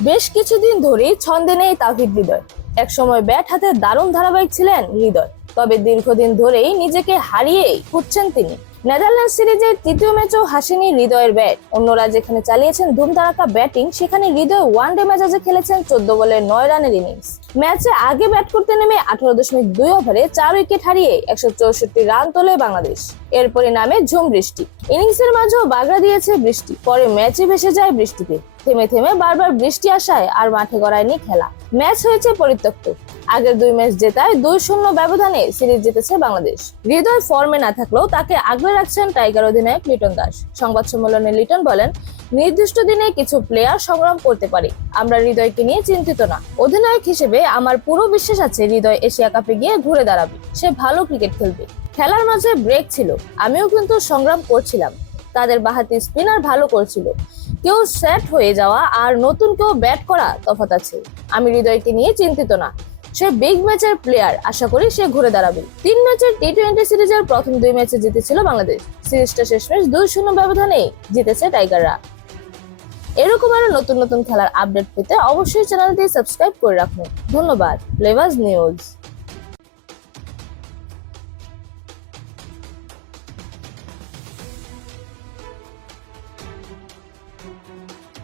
বেশ কিছুদিন ধরেই ছন্দে নেই তাহিদ হৃদয়। একসময় ব্যাট হাতে দারুণ ধারাবাহিক ছিলেন হৃদয়, তবে দীর্ঘদিন ধরেই নিজেকে হারিয়েই খুঁজছেন তিনি। নেদারল্যান্ড সিরিজের তৃতীয় ম্যাচেও হাসেনি হৃদয়ের ব্যাট। অন্যরা যেখানে চালিয়েছেন ধুমধারাক্কা ব্যাটিং, সেখানে হৃদয় ওয়ান ডে ম্যাচে খেলেছেন চোদ্দ বলে নয় রানের ইনিংস। ম্যাচে আগে ব্যাট করতে নেমে আঠারো দশমিক দুই ওভারে চার উইকেট হারিয়ে একশো চৌষট্টি রান তোলে বাংলাদেশ। এরপরে নামে ঝুম বৃষ্টি। ইনিংসের মাঝেও বাগড়া দিয়েছে বৃষ্টি, পরে ম্যাচে ভেসে যায় বৃষ্টিতে। থেমে থেমে বারবার বৃষ্টি আসায় আর মাঠে গড়ায়নি খেলা। ম্যাচ হয়েছে পরিত্যক্ত। আগের দুই ম্যাচ জেতায় দুই শূন্য ব্যবধানে সিরিজ জিতেছে বাংলাদেশ। হৃদয় ফর্মে না থাকলেও তাকে আগলে রাখছেন টাইগার অধিনায়ক লিটন দাস। সংবাদ সম্মেলনে লিটন বলেন নির্দিষ্ট দিনে কিছু প্লেয়ার সংগ্রাম করতে পারে। আমরা হৃদয়কে নিয়ে চিন্তিত না। অধিনায়ক হিসেবে আমার পুরো বিশ্বাস আছে হৃদয় এশিয়া কাপে গিয়ে ঘুরে দাঁড়াবে। সে ভালো ক্রিকেট খেলবে। খেলার মাঝে ব্রেক ছিল। আমিও কিন্তু সংগ্রাম করছিলাম। তাদের বাহাতি স্পিনার ভালো করছিল। কেউ সেট হয়ে যাওয়া আর নতুন কেউ ব্যাট করা তফাৎ আছে। আমি হৃদয়কে নিয়ে চিন্তিত না। সে বিগ ম্যাচের প্লেয়ার আশা করি সে ঘুরে দাঁড়াবে। তিন ম্যাচের টি টোয়েন্টি সিরিজের প্রথম দুই ম্যাচে জিতেছিল বাংলাদেশ। সিরিজটা শেষমেশ দুই শূন্য ব্যবধানে জিতেছে টাইগাররা। এরকম আরও নতুন নতুন খেলার আপডেট পেতে অবশ্যই চ্যানেলটি সাবস্ক্রাইব করে রাখুন। ধন্যবাদ। লেভাস নিউজ